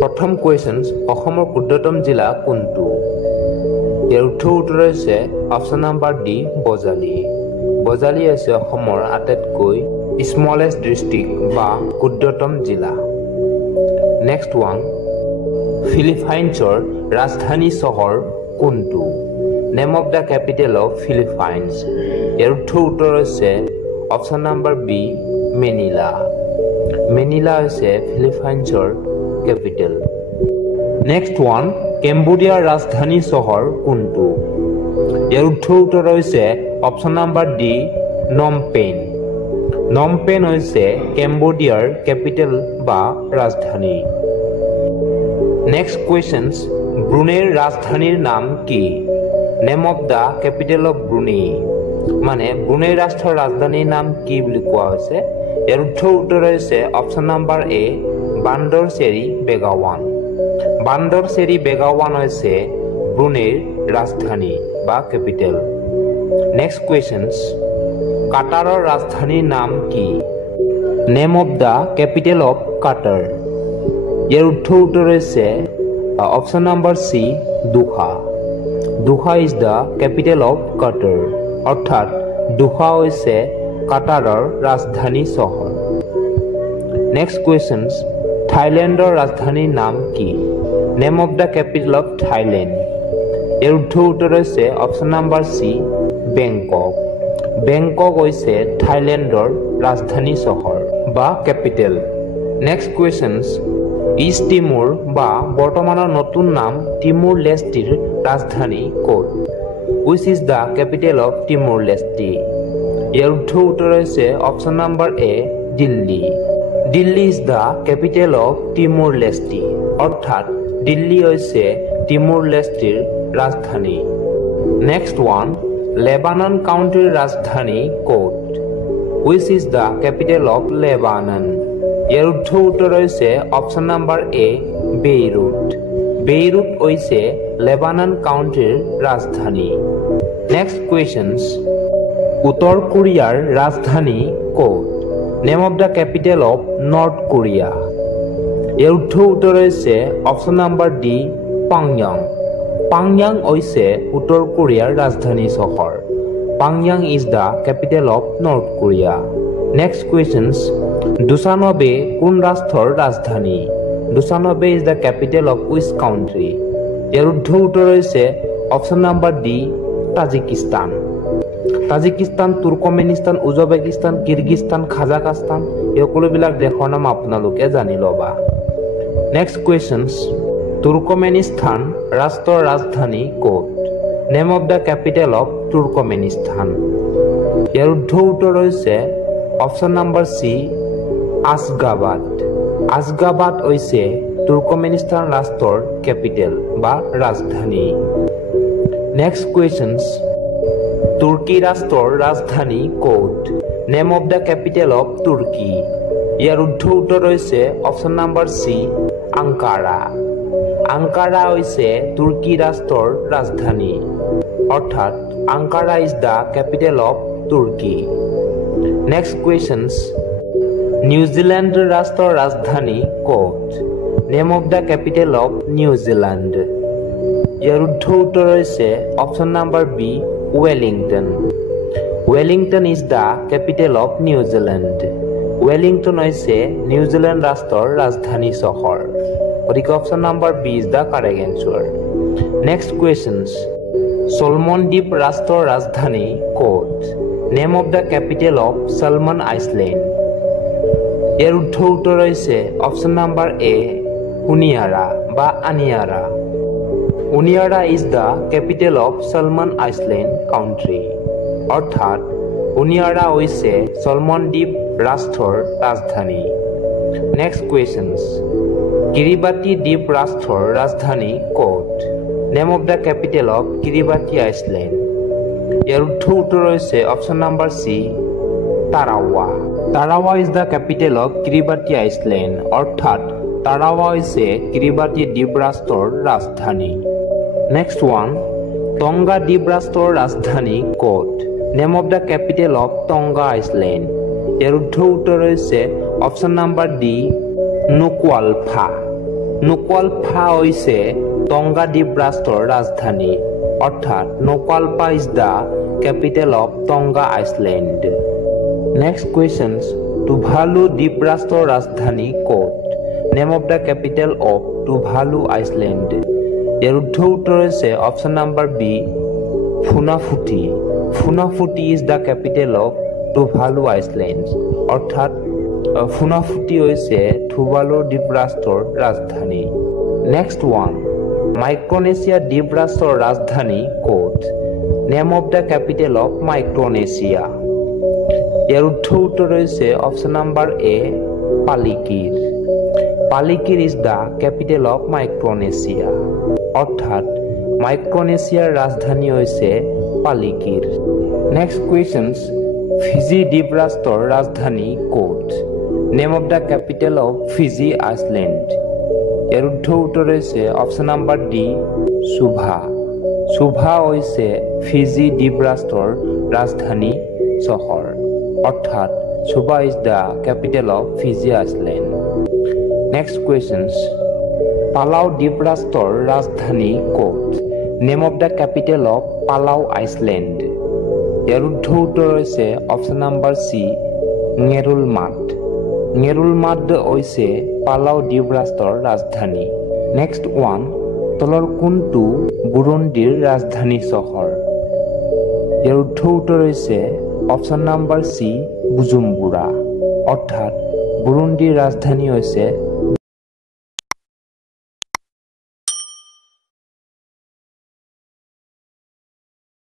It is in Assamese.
প্ৰথম কুৱেশ্যনছ অসমৰ ক্ষুদ্ৰতম জিলা কোনটো ইয়াৰ উত্তৰ হৈছে option number D Bajali Bajali হৈছে অসমৰ আটাইতকৈ স্মলেষ্ট ডিষ্ট্ৰিক্ট বা ক্ষুদ্ৰতম জিলা নেক্সট ওৱান ফিলিপাইনছৰ ৰাজধানী চহৰ কোনটো name of the capital of Philippines ইয়াৰ উত্তৰ হৈছে option number B Manila Manila হৈছে ফিলিপাইনছৰ capital. Next one, Cambodia ৰাজধানী শহৰ কোনটো ইয়াৰ উত্তৰ হৈছে option number D Phnom Penh Phnom Penh হৈছে কেম্বোডিয়াৰ ক্যাপিটেল বা ৰাজধানী নেক্সট কোৱেশ্চনছ ব্ৰুনেইৰ ৰাজধানীৰ নাম কি name of the capital of Brunei মানে ব্ৰুনেই ৰাষ্ট্ৰৰ ৰাজধানীৰ নাম কি বুলি কোৱা হৈছে ইয়াৰ উত্তৰ হৈছে অপশ্যন নাম্বাৰ এ বান্দৰ চেৰি বেগাৱান বান্দৰ চেৰি বেগাৱান হৈছে ব্ৰুনেইৰ ৰাজধানী বা ক্যাপিটেল নেক্সট কোৱেশ্চনছ কাটাৰৰ ৰাজধানীৰ নাম কি name of the capital of Qatar ইয়াৰ উত্তৰ হৈছে option number C Doha Doha is the capital of Qatar অৰ্থাৎ দোহা হৈছে কাটাৰৰ ৰাজধানী চহৰ নেক্সট কোৱেশ্চনছ থাইলেণ্ডৰ ৰাজধানীৰ নাম কি name of the capital of Thailand ইয়াৰ উত্তৰ হৈছে অপশ্যন নাম্বাৰ সি বেংকক বেংকক হৈছে থাইলেণ্ডৰ ৰাজধানী চহৰ বা capital next questions East Timor বা বৰ্তমানৰ নতুন নাম তিমুৰ লেষ্টিৰ ৰাজধানী ক'ত which is the capital of Timor Leste ইয়াৰ উত্তৰ হৈছে option number A Dili Dili is the capital of Timor Leste অৰ্থাৎ দিল্লী হৈছে তিমুৰ লেষ্টিৰ ৰাজধানী নেক্সট ওৱান লেবানন কাউণ্টিৰ ৰাজধানী ক'ত which is the capital of Lebanon ইয়াৰ উত্তৰ হৈছে অপশ্যন নাম্বাৰ এ বেইৰুট বেইৰুট হৈছে লেবানন কাউণ্টিৰ ৰাজধানী নেক্সট কুৱেশ্যনছ উত্তৰ কোৰিয়াৰ ৰাজধানী ক'ত name of the capital of north Korea ইয়াৰ উত্তৰ হৈছে অপশ্যন নাম্বাৰ ডি পাংয়াং পাংয়াং হৈছে উত্তৰ কোৰিয়াৰ ৰাজধানী চহৰ পাংয়াং is the capital of north Korea next questions দুচানবে কোন ৰাষ্ট্ৰৰ ৰাজধানী দুচানবে is the capital of which country ইয়াৰ উত্তৰ হৈছে option number D Tajikistan Tajikistan Turkmenistan Uzbekistan Kyrgyzstan Kazakhstan এই সকলোবিলাক দেশৰ নাম আপোনালোকে জানি ল'বা নেক্সট কুৱেশ্যনছ তুৰ্কমেনিস্তান ৰাষ্ট্ৰৰ ৰাজধানী ক'ত name of the capital of Turkmenistan ইয়াৰ উত্তৰ হৈছে অপশ্যন নাম্বাৰ সি আছগাবাদ আছগাবাদ হৈছে তুৰ্কমেনিস্তান ৰাষ্ট্ৰৰ ক্যাপিটেল বা ৰাজধানী নেক্সট কুৱেশ্যনছ তুৰ্কী ৰাষ্ট্ৰৰ ৰাজধানী ক'ত name of the capital of Turkey ইয়াৰ উত্তৰ হৈছে অপশ্যন নাম্বাৰ সি আংকাৰা আংকাৰা হৈছে তুৰ্কী ৰাষ্ট্ৰৰ ৰাজধানী অৰ্থাৎ Ankara is the capital of Turkey next questions New Zealand ৰাষ্ট্ৰৰ ৰাজধানী ক'ত name of the capital of New Zealand ইয়াৰ উত্তৰ হৈছে option number B Wellington Wellington is the capital of New Zealand Wellington হৈছে নিউজিলেণ্ড ৰাষ্ট্ৰৰ ৰাজধানী চহৰ গতিকে option number B is the correct answer next questions Solomon দ্বীপ ৰাষ্ট্ৰৰ ৰাজধানী ক'ত name of the capital of Solomon Island ইয়াৰ উত্তৰ হৈছে অপশ্যন নাম্বাৰ এ হুনিয়াৰা বা Honiara Honiara is the capital of Solomon Island country অৰ্থাৎ উনিয়াৰা হৈছে চলমন দ্বীপ ৰাষ্ট্ৰৰ ৰাজধানী নেক্সট কুৱেশ্যনছ কিৰিবাতি দ্বীপ ৰাষ্ট্ৰৰ ৰাজধানী ক'ত name of the capital of Kiribati Island ইয়াৰ উত্তৰ হৈছে option number C Tarawa Tarawa is the capital of Kiribati Island অৰ্থাৎ তাৰাৱা হৈছে কিৰিবাতি দ্বীপ ৰাষ্ট্ৰৰ ৰাজধানী নেক্সট ওৱান টংগা দ্বীপ ৰাষ্ট্ৰৰ ৰাজধানী ক'ত name of the capital of Tonga Island ইয়াৰ উত্তৰ হৈছে option number D Nuku'alofa Nuku'alofa হৈছে টংগা দ্বীপ ৰাষ্ট্ৰৰ ৰাজধানী অৰ্থাৎ Nuku'alofa is the capital of Tonga Island next questions Tuvalu দ্বীপ ৰাষ্ট্ৰৰ ৰাজধানী ক'ত name of the capital of Tuvalu Island ইয়াৰ উত্তৰ হৈছে option number B Funafuti Funafuti is the capital of Tuvalu Island অৰ্থাৎ ফুনাফুটি হৈছে টুভালু দ্বীপ ৰাষ্ট্ৰৰ ৰাজধানী নেক্সট ওৱান মাইক্ৰনেছিয়া দ্বীপ ৰাষ্ট্ৰৰ ৰাজধানী ক'ত name of the capital of Micronesia ইয়াৰ উত্তৰ হৈছে option number A Palikir Palikir is the capital of Micronesia অৰ্থাৎ মাইক্ৰনেছিয়াৰ ৰাজধানী হৈছে পালিকিৰ নেক্সট কুৱেশ্যনছ ফিজি দ্বীপ ৰাষ্ট্ৰৰ ৰাজধানী ক'ত name of the capital of Fiji Island ইয়াৰ উত্তৰ হৈছে অপশ্যন নাম্বাৰ ডি সুভা সুভা হৈছে ফিজি দ্বীপ ৰাষ্ট্ৰৰ ৰাজধানী চহৰ অৰ্থাৎ সুভা is the capital of Fiji island next questions পালাও দ্বীপ ৰাষ্ট্ৰৰ ৰাজধানী ক'ত name of the capital of পালাও আইলেণ্ড ইয়াৰ উত্তৰ হৈছে অপশ্যন নাম্বাৰ চি নেৰুলমাদ হৈছে পালাও দ্বীপ ৰাষ্ট্ৰৰ ৰাজধানী নেক্সট ওৱান তলৰ কোনটো বুৰুণ্ডীৰ ৰাজধানী চহৰ ইয়াৰ উত্তৰ হৈছে অপশ্যন নাম্বাৰ চি বুজুম্বুৰা অৰ্থাৎ বুৰুণ্ডীৰ ৰাজধানী হৈছে